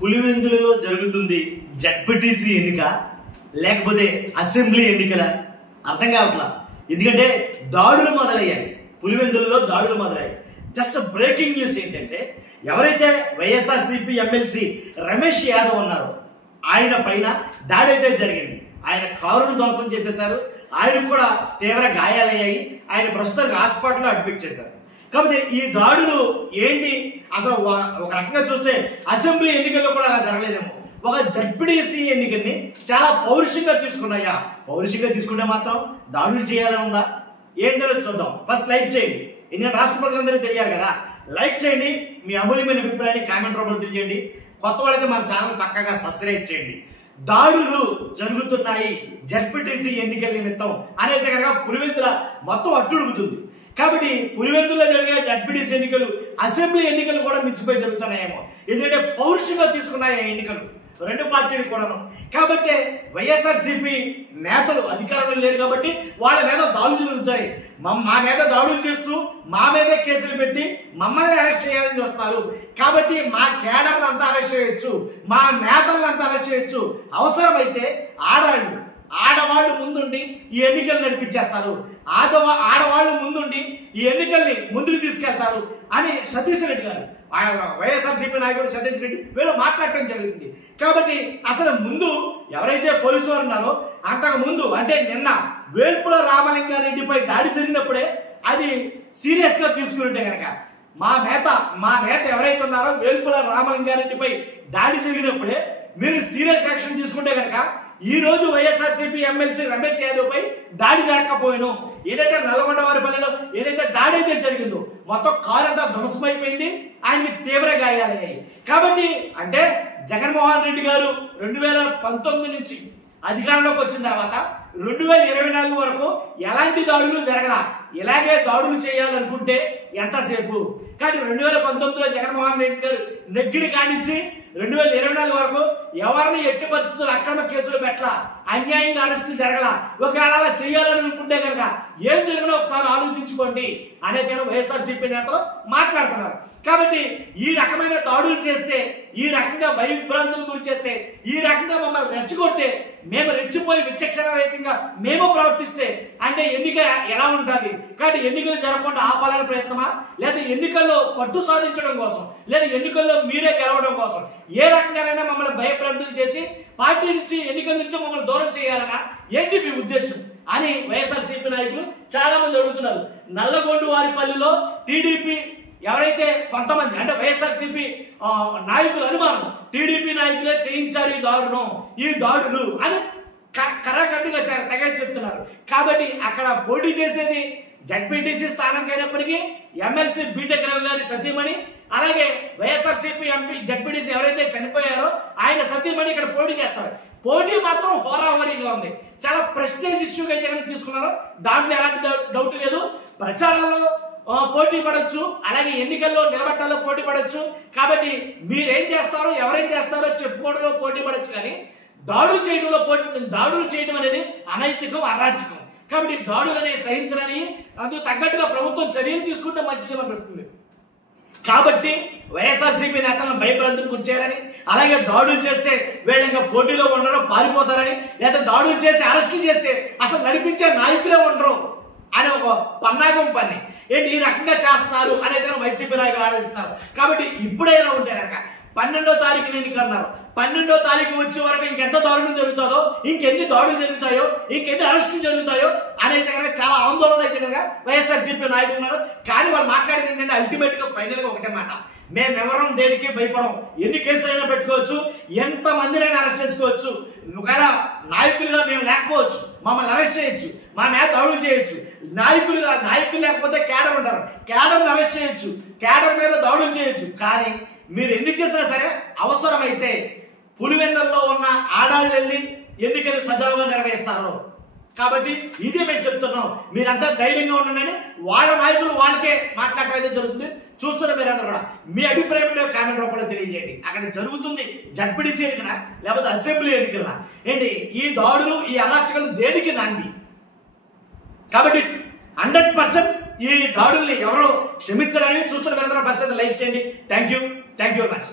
పులివెందులలో జరుగుతుంది జడ్పీటీసీ ఎన్నిక లేకపోతే అసెంబ్లీ ఎన్నికల అర్థం కావట్లా. ఎందుకంటే దాడులు మొదలయ్యాయి, పులివెందులలో దాడులు మొదలయ్యాయి. జస్ట్ బ్రేకింగ్ న్యూస్ ఏంటంటే, ఎవరైతే వైఎస్ఆర్సీపీ ఎమ్మెల్సీ రమేష్ యాదవ్ ఉన్నారో ఆయన పైన దాడి అయితే జరిగింది. ఆయన కారును ధ్వంసం చేసేశారు, ఆయనకు కూడా తీవ్ర గాయాలయ్యాయి. ఆయన ప్రస్తుతం హాస్పిటల్లో అడ్మిట్ చేశారు. కాబట్టి ఈ దాడులు ఏంటి అసలు ఒక రకంగా చూస్తే అసెంబ్లీ ఎన్నికల్లో కూడా అలా జరగలేదేమో. ఒక జడ్పీటీసీ ఎన్నికల్ని చాలా పౌరుషంగా తీసుకున్నాయా? పౌరుషంగా తీసుకుంటే మాత్రం దాడులు చేయాలని ఉందా ఏంటో చూద్దాం. ఫస్ట్ లైక్ చేయండి, ఎందుకంటే రాష్ట్ర ప్రజలందరికీ తెలియాలి కదా. లైక్ చేయండి, మీ అమూల్యమైన అభిప్రాయాన్ని కామెంట్ రూపంలో తెలియజేయండి. కొత్త వాళ్ళైతే మన ఛానల్ పక్కగా సబ్స్క్రైబ్ చేయండి. దాడులు జరుగుతున్నాయి జడ్పీటీసీ ఎన్నికల నిమిత్తం అనేది కనుక పులివెందుల మొత్తం అట్టుడుగుతుంది. కాబట్టి పులివెందులో జరిగే జడ్పీటీసీ ఎన్నికలు అసెంబ్లీ ఎన్నికలు కూడా మించిపోయి జరుగుతున్నాయేమో. ఎందుకంటే పౌరుషంగా తీసుకున్నాయి ఎన్నికలు రెండు పార్టీలు కూడాను. కాబట్టి వైఎస్ఆర్సీపీ నేతలు అధికారంలో లేరు కాబట్టి వాళ్ళ మీద దాడులు జరుగుతాయి. మా మీద దాడులు చేస్తూ మా మీదే కేసులు పెట్టి మమ్మల్ని అరెస్ట్ చేయాలని చూస్తారు. కాబట్టి మా కేడర్ని అంతా అరెస్ట్ చేయొచ్చు, మా నేతలను అంతా అరెస్ట్ చేయొచ్చు. అవసరమైతే ఆడవాళ్ళు ముందుండి ఈ ఎన్నికలు నడిపించేస్తారు, ఆడవాళ్ళు ముందుండి ఈ ఎన్నికల్ని ముందుకు తీసుకెళ్తారు అని సతీష్ రెడ్డి గారు, వైఎస్ఆర్సీపీ నాయకుడు సతీష్ రెడ్డి వీళ్ళు మాట్లాడటం జరుగుతుంది. కాబట్టి అసలు ముందు ఎవరైతే పోలీసు వారు ఉన్నారో అంతకు ముందు అంటే నిన్న వేల్పుల రామలింగారెడ్డిపై దాడి జరిగినప్పుడే అది సీరియస్ గా తీసుకుంటే కనుక మా నేత ఎవరైతే ఉన్నారో వేల్పుల రామలింగారెడ్డిపై దాడి జరిగినప్పుడే మీరు సీరియస్ యాక్షన్ తీసుకుంటే కనుక ఈ రోజు వైఎస్ఆర్సీపీ ఎమ్మెల్సీ రమేష్ యాదవ్ పై దాడి జరగకపోయాను. ఏదైతే నల్గొండ వారిపల్లిలో ఏదైతే దాడి అయితే జరిగిందో మొత్తం కారు అంతా ధ్వంసమైపోయింది, ఆయనకి తీవ్ర గాయాలయ్యాయి. కాబట్టి అంటే జగన్మోహన్ రెడ్డి గారు 2019 నుంచి అధికారంలోకి వచ్చిన తర్వాత 2024 వరకు ఎలాంటి దాడులు జరగల. ఇలాగే దాడులు చేయాలనుకుంటే ఎంతసేపు? కానీ 2019లో జగన్మోహన్ రెడ్డి గారు నెగ్గిడి కానించి 2024 వరకు ఎవరిని ఎట్టి పరిస్థితులు అక్రమ కేసులు పెట్టలా, అన్యాయంగా అరెస్టులు జరగల. ఒకవేళ అలా చేయాలని అనుకుంటే కనుక ఏం జరిగినా ఒకసారి ఆలోచించుకోండి అనేది వైఎస్ఆర్సీపీ నేతలు మాట్లాడుతున్నారు. కాబట్టి ఈ రకమైన దాడులు చేస్తే, ఈ రకంగా భయభ్రాంతులు గురి చేస్తే, ఈ రకంగా మమ్మల్ని రెచ్చగొడితే, మేము రెచ్చిపోయి విచక్షణరహితంగా మేము ప్రవర్తిస్తే అంటే ఎన్నిక ఎలా ఉంటుంది? కాబట్టి ఎన్నికలు జరగకుండా ఆపాలని ప్రయత్నమా, లేదా ఎన్నికల్లో పట్టు సాధించడం కోసం, లేదా ఎన్నికల్లో మీరే గెలవడం కోసం ఏ రకంగానైనా మమ్మల్ని భయభ్రాంతులు చేసి పార్టీ నుంచి ఎన్నికల నుంచి మమ్మల్ని దూరం చేయాలనా ఏంటి మీ ఉద్దేశం అని వైఎస్ఆర్సీపీ నాయకులు చాలా మంది అడుగుతున్నారు. నల్లగొండ వారిపల్లిలో టీడీపీ ఎవరైతే కొంతమంది అంటే వైఎస్ఆర్సీపీ నాయకుల అనుమానం టీడీపీ నాయకులే చేయించారు ఈ దాడులు అని కరాఖండిగా తెగ చెప్తున్నారు. కాబట్టి అక్కడ పోటీ చేసేది జడ్పీటీసీ స్థానం అయినప్పటికీ ఎమ్మెల్సీ బీటెక్ రవి గారి సతీమణి, అలాగే వైఎస్ఆర్సీపీ ఎంపీ జడ్పీటీసీ ఎవరైతే చనిపోయారో ఆయన సతీమణి ఇక్కడ పోటీ చేస్తారు. పోటీ మాత్రం హోరాహోరీగా ఉంది. చాలా ప్రెస్టేజ్ ఇష్యూగా అయితే కనుక తీసుకున్నారో దాంట్లో ఎలాంటి డౌట్ లేదు. ప్రచారంలో పోటీ పడవచ్చు, అలాగే ఎన్నికల్లో నిలబట్టాలో పోటీ పడవచ్చు. కాబట్టి మీరేం చేస్తారో ఎవరేం చేస్తారో చెప్పుకోవడంలో పోటీ పడవచ్చు, కానీ దాడులు చేయడం అనేది అనైతికం, అరాచకం. కాబట్టి దాడులు అనేవి సహించాలని అందుకు తగ్గట్టుగా ప్రభుత్వం చర్యలు తీసుకుంటే మంచిది అనిపిస్తుంది. కాబట్టి వైఎస్ఆర్సీపీ నేతలను భయభ్రాంతులకు గురి చేయాలని, అలాగే దాడులు చేస్తే వీళ్ళు ఇంకా పోటీలో ఉండరు, పారిపోతారని, లేదా దాడులు చేసి అరెస్టులు చేస్తే అసలు నడిపించే నాయకులే ఉండరు అని ఒక పన్నాగం పని ఏంటి ఈ రకంగా చేస్తున్నారు అనేది వైసీపీ నాయకులు ఆలోచిస్తున్నారు. కాబట్టి ఇప్పుడైనా ఉంటే కనుక 12వ తారీఖున ఎన్నికలు అన్నారు. 12వ తారీఖు వచ్చే వరకు ఇంకెంత దాడులు జరుగుతుందో, ఇంకెన్ని దాడులు జరుగుతాయో, ఇంకెన్ని అరెస్టులు జరుగుతాయో అనేది కనుక చాలా ఆందోళన అయితే కనుక వైఎస్ఆర్సీపీ నాయకులు ఉన్నారు. కానీ వాళ్ళు మాట్లాడేది ఏంటంటే అల్టిమేట్ గా ఫైనల్ గా ఒకటే మాట, మేమెవరం దేనికి భయపడం, ఎన్ని కేసులైనా పెట్టుకోవచ్చు, ఎంత మందినైనా అరెస్ట్ చేసుకోవచ్చు, ఒకవేళ నాయకులుగా మేము లేకపోవచ్చు, మమ్మల్ని అరెస్ట్ చేయొచ్చు, మా మీద దాడులు చేయొచ్చు, నాయకులు లేకపోతే కేడర్ ఉంటారు, కేడర్ని అరెస్ట్ చేయొచ్చు, కేడర్ మీద దాడులు చేయొచ్చు. కానీ మీరు ఎన్ని చేసినా సరే అవసరమైతే పులివెందుల్లో ఉన్న ఆడాళ్ళు వెళ్ళి ఎన్నికలు సజావుగా నిర్వహిస్తారు. కాబట్టి ఇదే మేము చెప్తున్నాం, మీరంతా ధైర్యంగా ఉండండి. వాళ్ళ నాయకులు వాళ్ళకే మాట్లాడటం అయితే జరుగుతుంది. చూస్తున్న మీరందరూ కూడా మీ అభిప్రాయం కామెంట్ రూపంలో తెలియజేయండి. అక్కడ జరుగుతుంది జడ్పీటీసీ ఎన్నికల లేకపోతే అసెంబ్లీ ఎన్నికల ఏంటి ఈ దాడులు, ఈ అరాచకాలు దేనికి నాంది? కాబట్టి 100% ఈ దాడుల్ని ఎవరో క్షమించాలని చూస్తున్న మీరందరూ ఫస్ట్ లైక్ చేయండి. Thank you very much.